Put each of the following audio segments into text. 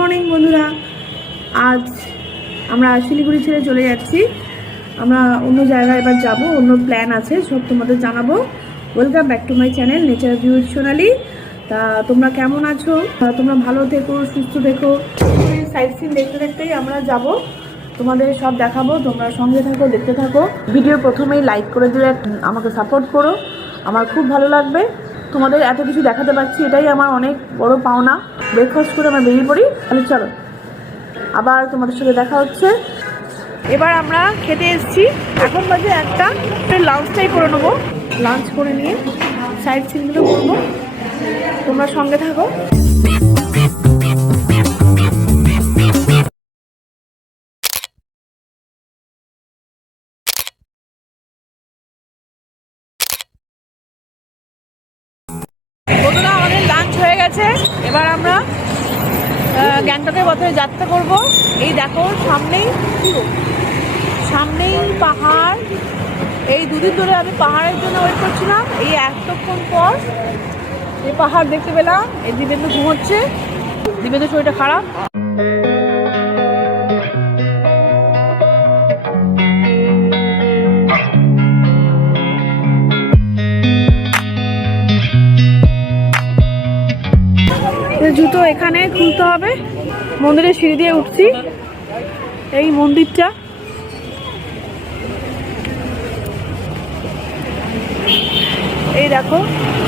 Morning বন্ধুরা, আজ আমরা শিলিগুড়ি ছেড়ে চলে যাচ্ছি। আমরা অন্য জায়গায় এবার যাব, অন্য প্ল্যান আছে, সব তোমাদের জানাবো। Welcome back to my channel nature view Sonali. তা তোমরা কেমন আছো? তোমরা ভালো থেকো, সুস্থ থেকো। সাইট সিন দেখতে দেখতেই আমরা যাব, তোমাদের সব দেখাবো। তোমরা সঙ্গে থাকো, দেখতে থাকো। ভিডিও প্রথমেই লাইক করে দিলে আমাকে সাপোর্ট করো, আমার খুব ভালো লাগবে। তোমাদের এত কিছু দেখাতে পারছি, এটাই আমার অনেক বড় পাওনা। ব্রেকফাস্ট করে আমরা বেরিয়ে পড়ি, তাহলে চলো আবার তোমাদের সাথে দেখা হচ্ছে। এবার আমরা খেতে এসেছি, এখন বাজে 1টা। লাঞ্চটাই করে নেবো, লাঞ্চ করে নিয়ে সাইড সিনগুলো করবো। তোমরা সঙ্গে থাকো। বন্ধুরা, আমাদের লাঞ্চ হয়ে গেছে। এবার আমরা গ্যাংটকের পথে যাত্রা করব। এই দেখো সামনেই পাহাড়। এই দুদিন ধরে আমি পাহাড়ের জন্য ওয়েট করছিলাম। এই এতক্ষণ পর এই পাহাড় দেখতে পেলাম। এই দিবেন্দু ঘুমোচ্ছে, দিবেন্দু শরীরটা খারাপ। জুতো এখানে খুলতে হবে। মন্দিরের সিঁড়ি দিয়ে উঠছি। এই মন্দিরটা, এই দেখো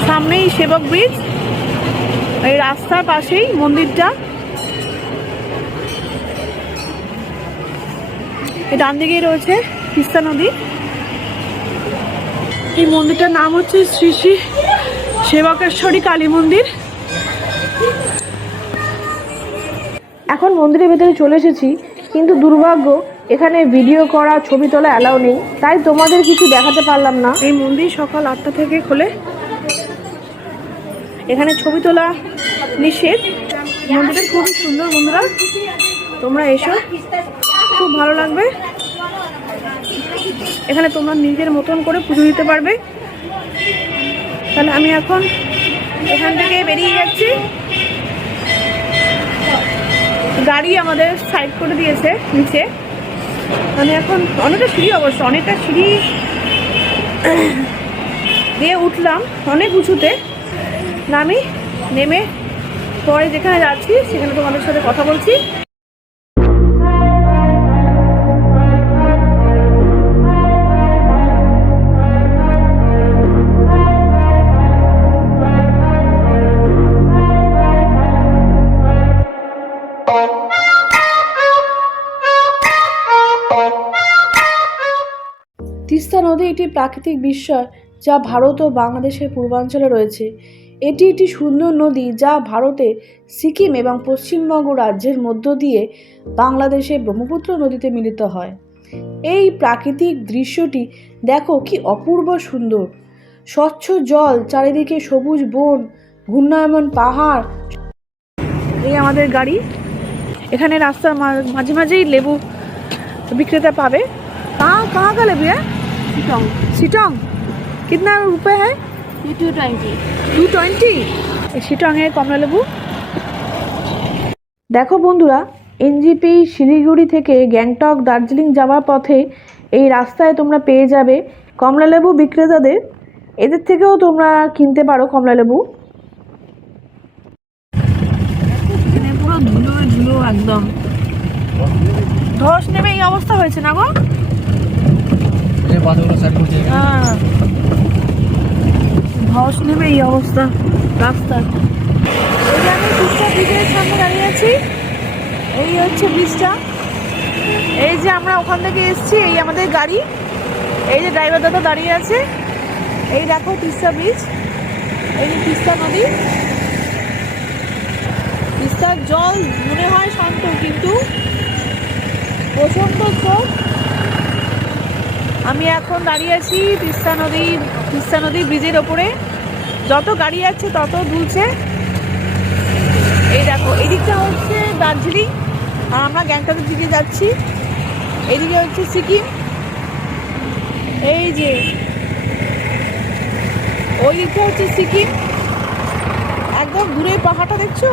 সামনেই সেবক ব্রিজ, এই রাস্তার পাশেই মন্দিরটা। এই ডান দিকেই রয়েছে তিস্তা নদী। এই মন্দিরটার নাম হচ্ছে শ্রী শ্রী সেবকেশ্বরী কালী মন্দির। এখন মন্দিরের ভেতরে চলে এসেছি, কিন্তু দুর্ভাগ্য এখানে ভিডিও করা, ছবি তোলা অ্যালাউ নেই, তাই তোমাদের কিছু দেখাতে পারলাম না। এই মন্দির সকাল 8টা থেকে খোলে, এখানে ছবি তোলা নিষেধ। মন্দিরটা খুবই সুন্দর বন্ধুরা, তোমরা এসো, খুব ভালো লাগবে। এখানে তোমরা নিজের মতন করে পুজো দিতে পারবে। তাহলে আমি এখন এখান থেকে বেরিয়ে যাচ্ছি। গাড়ি আমাদের সাইড করে দিয়েছে নিচে। আমি এখন অনেকটা সিঁড়ি দিয়ে উঠলাম, অনেক উঁচুতে। নেমে পরে যেখানে যাচ্ছি সেখানে তোমাদের সাথে কথা বলছি। তিস্তা নদী একটি প্রাকৃতিক বিস্ময়, যা ভারত ও বাংলাদেশের পূর্বাঞ্চলে রয়েছে। এটি একটি সুন্দর নদী যা ভারতে সিকিম এবং পশ্চিমবঙ্গ রাজ্যের মধ্য দিয়ে বাংলাদেশে ব্রহ্মপুত্র নদীতে মিলিত হয়। এই প্রাকৃতিক দৃশ্যটি দেখো কি অপূর্ব সুন্দর। স্বচ্ছ জল, চারিদিকে সবুজ বন, ঘূর্ণায়মান পাহাড়। এই আমাদের গাড়ি। এখানে রাস্তার মাঝে মাঝেই লেবু বিক্রেতা পাবে। कहाँ का लेबू है? सिटोंग। कितना रुपए है? 220। 220 সিটংয়ের কমলা লেবু। দেখো বন্ধুরা, এনজিপি শিলিগুড়ি থেকে গ্যাংটক দার্জিলিং যাওয়ার পথে এই রাস্তায় তোমরা পেয়ে যাবে কমলা লেবু বিক্রেতাদের। এদের থেকেও তোমরা কিনতে পারো কমলা লেবু। পুরো ধুলো একদম। ধস নেমে এই অবস্থা হয়েছে না গো? ধস নেমে এই অবস্থা রাস্তার। আমি তিস্তা ব্রিজের সামনে দাঁড়িয়ে আছি। এই হচ্ছে ব্রিজটা। এই যে আমরা ওখান থেকে এসেছি, এই আমাদের গাড়ি। এই যে ড্রাইভার দাদা দাঁড়িয়ে আছে। এই দেখো তিস্তা ব্রিজ, এই যে তিস্তা নদী। তিস্তার জল মনে হয় শান্ত, কিন্তু প্রচণ্ড স্রোত। আমি এখন দাঁড়িয়ে আছি তিস্তা নদী ব্রিজের ওপরে। যত গাড়ি আছে তত দুলছে। এই দেখো, এদিকটা হচ্ছে দার্জিলিং আর আমরা গ্যাংটকের দিকে যাচ্ছি। এদিকে হচ্ছে সিকিম। এই যে ওই দিকটা হচ্ছে সিকিম। একদম দূরে পাহাড়টা দেখছো,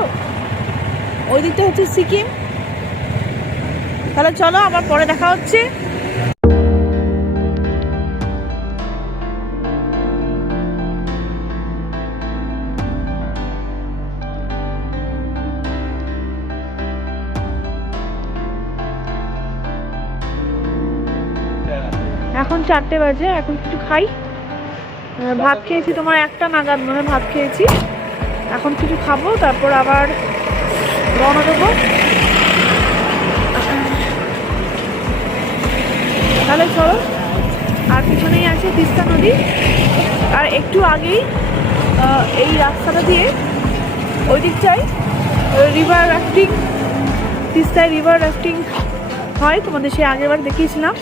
ওই দিকটা হচ্ছে সিকিম। তাহলে চলো আবার পরে দেখা হচ্ছে। এখন 4টে বাজে, এখন কিছু খাই। ভাত খেয়েছি তোমার 1টা নাগাদ মানে ভাত খেয়েছি। এখন কিছু খাবো, তারপর আবার রওনা দেবো। তাহলে চলো, আর পিছনেই আছে তিস্তা নদী। আর একটু আগেই এই রাস্তাটা দিয়ে ওই দিকটায় রিভার রাফটিং, তিস্তায় রিভার রাফটিং হয়, তোমাদের সে আগেরবার দেখিয়েছিলাম,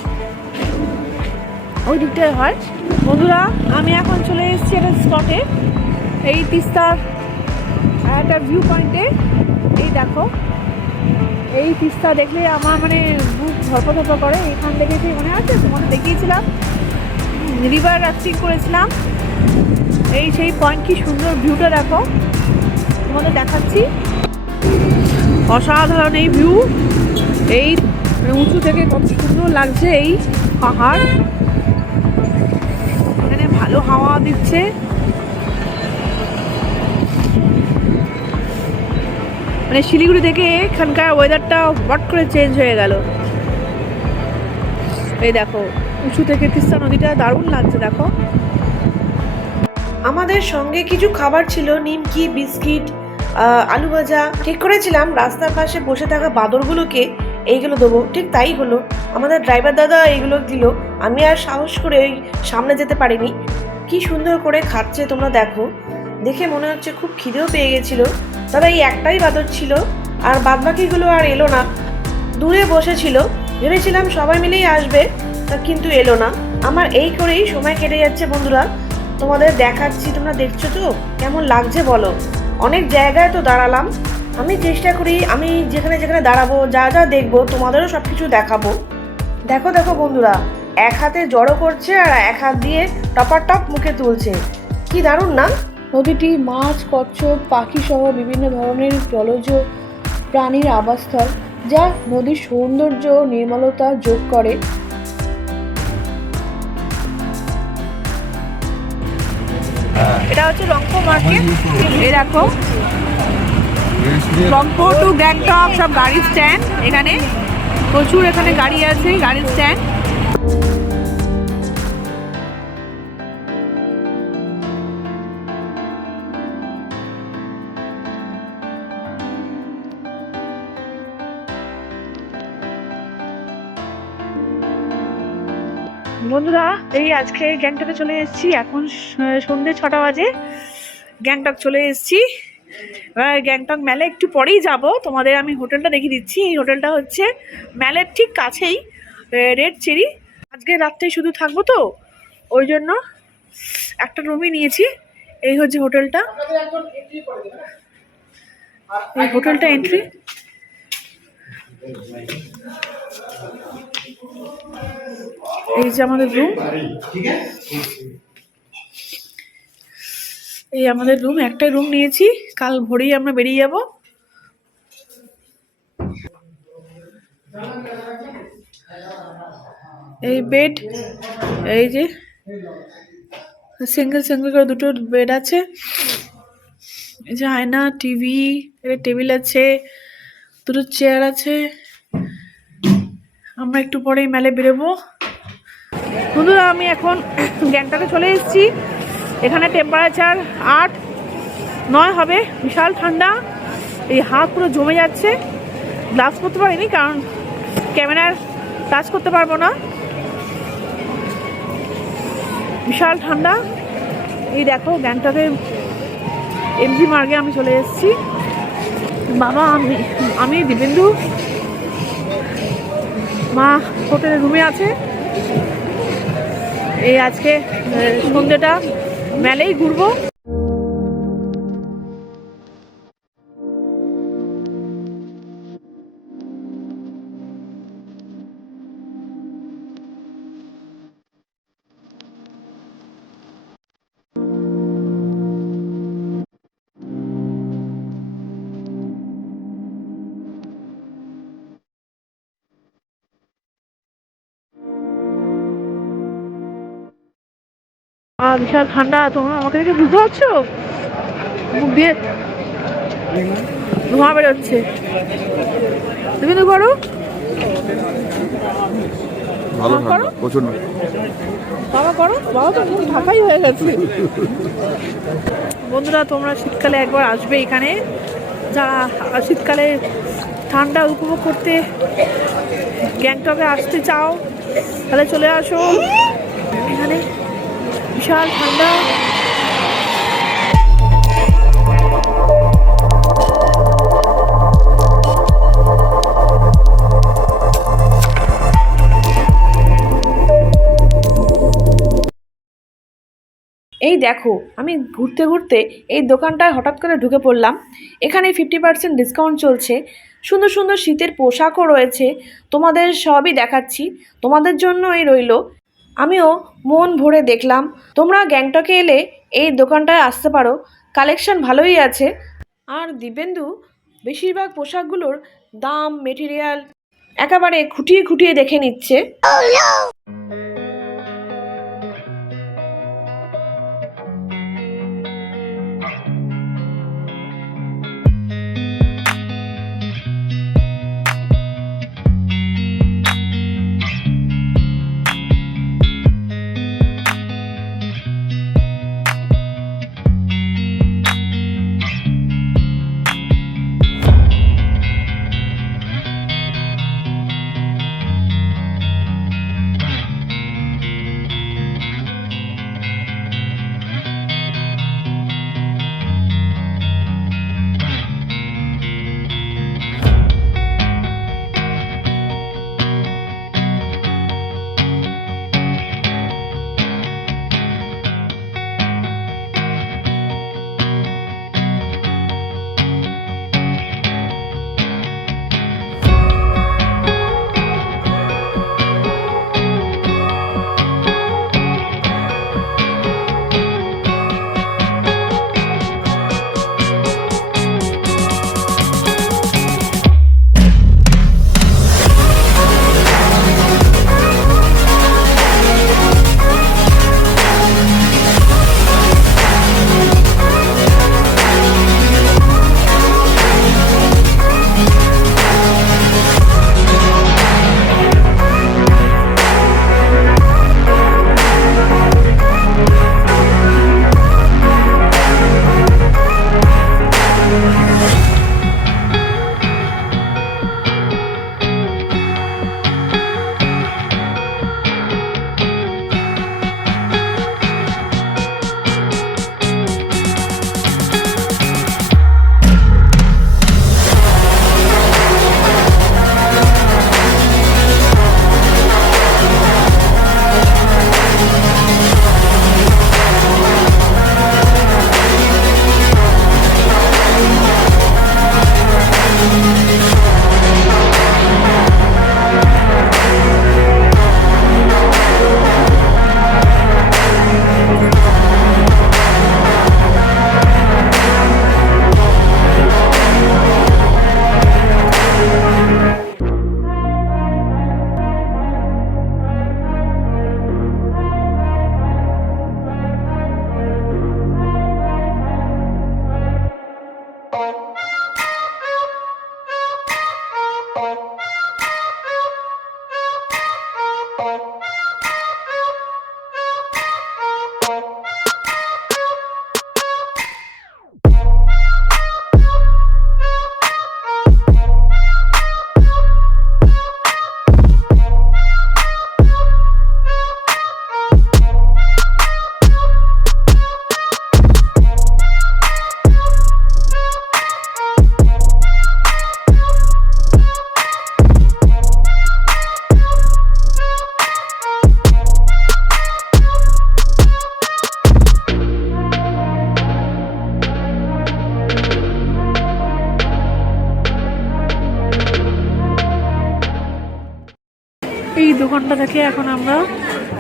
ওই দিকটায় হয়। বন্ধুরা আমি এখন চলে এসেছি একটা স্পটে, এই তিস্তার একটা ভিউ পয়েন্টে। এই দেখো, এই তিস্তা দেখলে আমার মানে বুক ধরপা করে। এখান থেকে সেই মনে আছে তোমাদের দেখিয়েছিলাম রিভার রাফটিং করেছিলাম, এই সেই পয়েন্ট। কি সুন্দর ভিউটা দেখো, তোমাদের দেখাচ্ছি। অসাধারণ এই ভিউ, এই উঁচু থেকে কত সুন্দর লাগছে এই পাহাড়। এখানে ভালো হাওয়া দিচ্ছে। মানে শিলিগুড়ি থেকে এখানকার ওয়েদারটা হট করে চেঞ্জ হয়ে গেল। এই দেখো উঁচু থেকে তিস্তা নদীটা দারুণ লাগছে দেখো। আমাদের সঙ্গে কিছু খাবার ছিল, নিমকি, বিস্কিট, আলু ভাজা। ঠিক করেছিলাম রাস্তার পাশে বসে থাকা বাঁদরগুলোকে এইগুলো দেবো, ঠিক তাই হলো। আমাদের ড্রাইভার দাদা এইগুলো দিল। আমি আর সাহস করে ওই সামনে যেতে পারিনি। কি সুন্দর করে খাচ্ছে তোমরা দেখো, দেখে মনে হচ্ছে খুব খিদেও পেয়ে গেছিল। তবে এই একটাই বাঁদর ছিল, আর বাদবাকিগুলো আর এলো না, দূরে বসেছিল। ভেবেছিলাম সবাই মিলেই আসবে, কিন্তু এলো না। আমার এই করেই সময় কেটে যাচ্ছে বন্ধুরা। তোমাদের দেখাচ্ছি, তোমরা দেখছো তো কেমন লাগছে বলো। অনেক জায়গায় তো দাঁড়ালাম, আমি চেষ্টা করি আমি যেখানে যেখানে দাঁড়াবো, যা যা দেখবো তোমাদেরও সব কিছু দেখাবো। দেখো দেখো বন্ধুরা, এক হাতে জড়ো করছে আর এক হাত দিয়ে টপাটপ মুখে তুলছে। কি দারুণ না? নদীটি মাছ, কচ্ছপ, পাখি সহ বিভিন্ন ধরনের জলজ প্রাণীর আবাসস্থল, যা নদীর সৌন্দর্য ও নির্মলতা যোগ করে। এটা হচ্ছে রংপুর মার্কেট। এই দেখো রংপুর টু গ্যাংটক সব গাড়ির স্ট্যান্ড। এখানে প্রচুর এখানে গাড়ি আছে, গাড়ির স্ট্যান্ড। বন্ধুরা এই আজকে গ্যাংটকে চলে এসেছি। এখন সন্ধ্যে 6টা বাজে। গ্যাংটক চলে এসেছি। গ্যাংটক মেলে একটু পরেই যাব। তোমাদের আমি হোটেলটা দেখিয়ে দিচ্ছি। এই হোটেলটা হচ্ছে মেলের ঠিক কাছেই, রেড চেরি। আজকে রাত্রেই শুধু থাকবো তো, ওই জন্য একটা রুমই নিয়েছি। এই হচ্ছে হোটেলটা, এই হোটেলটা এন্ট্রি। এই যে আমাদের রুম, এই আমাদের রুম, একটাই রুম নিয়েছি। কাল ভোরেই আমরা বেরিয়ে যাব। এই বেড, এই যে সিঙ্গেল সিঙ্গেল করে দুটো বেড আছে। এই যে আয়না, টিভি, টেবিল আছে, দুটো চেয়ার আছে। আমরা একটু পরেই মেলে বেরোবো। বন্ধুরা আমি এখন গ্যাংটকে চলে এসেছি। এখানে টেম্পারেচার 8-9 হবে, বিশাল ঠান্ডা। এই হাত পুরো জমে যাচ্ছে। গ্লাভস করতে পারিনি কারণ ক্যামেরার টাচ করতে পারবো না, বিশাল ঠান্ডা। এই দেখো গ্যাংটকে এমজি মার্গে আমি চলে এসেছি। বাবা আমি দিবেন্দু, মা হোটেলের রুমে আছে। এই আজকে সন্ধ্যেটা মেলেই ঘুরবো। বিশাল ঠান্ডা। তোমরা আমাকে দেখে বুঝতে পারছো? মুখ দিয়ে ধোঁয়া বেরোচ্ছে। তুমি তো করো, ভালো করো। ঠান্ডা প্রচন্ড। বাবা করো, বাবা তো মুখ ঢাকাই হয়ে গেছে। বন্ধুরা, তোমরা শীতকালে একবার আসবে এখানে, যারা শীতকালে ঠান্ডা উপভোগ করতে গ্যাংটকে আসতে চাও তাহলে চলে আসো। এখানে বিশাল ঠান্ডা। এই দেখো, আমি ঘুরতে ঘুরতে এই দোকানটায় হঠাৎ করে ঢুকে পড়লাম। এখানে 50% ডিসকাউন্ট চলছে, সুন্দর সুন্দর শীতের পোশাকও রয়েছে। তোমাদের সবই দেখাচ্ছি, তোমাদের জন্যই রইল। আমিও মন ভরে দেখলাম। তোমরা গ্যাংটকে এলে এই দোকানটায় আসতে পারো, কালেকশন ভালোই আছে। আর দিব্যেন্দু বেশিরভাগ পোশাকগুলোর দাম, মেটেরিয়াল একেবারে খুঁটিয়ে খুঁটিয়ে দেখে নিচ্ছে। এই দোকানটা থেকে এখন আমরা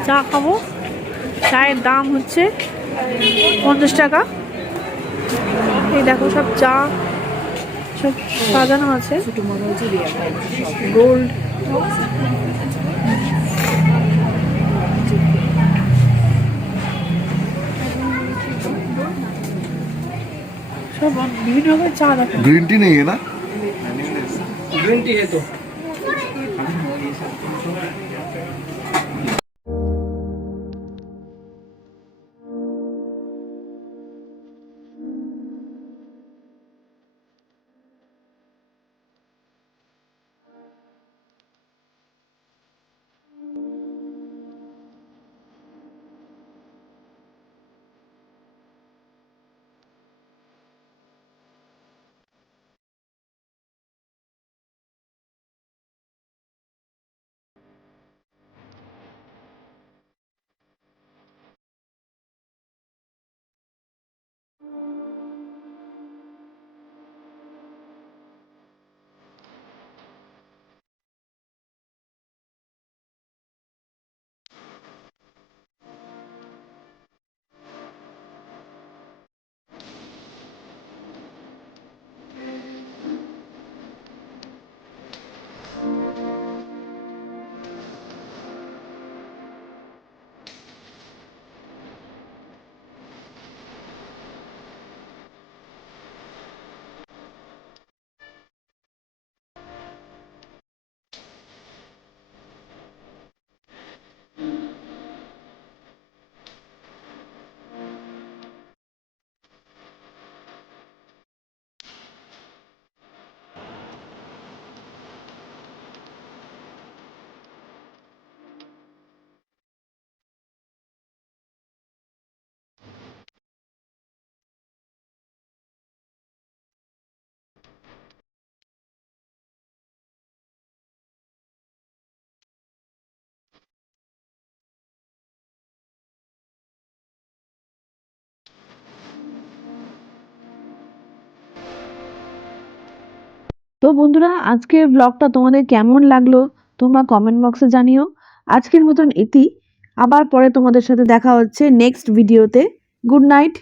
চা খাবো। চায়ের দাম হচ্ছে 50 টাকা। এই দেখো সব চা সব সাজানো আছে, গোল্ড। বিভিন্ন রকমের চা দেখো। ग्रीन टी नहीं है ना? ग्रीन टी है तो তো বন্ধুরা, আজকের ব্লগটা তোমাদের কেমন লাগলো তোমরা কমেন্ট বক্সে জানিও। আজকের মতন এটি, আবার পরে তোমাদের সাথে দেখা হচ্ছে নেক্সট ভিডিওতে। Good night.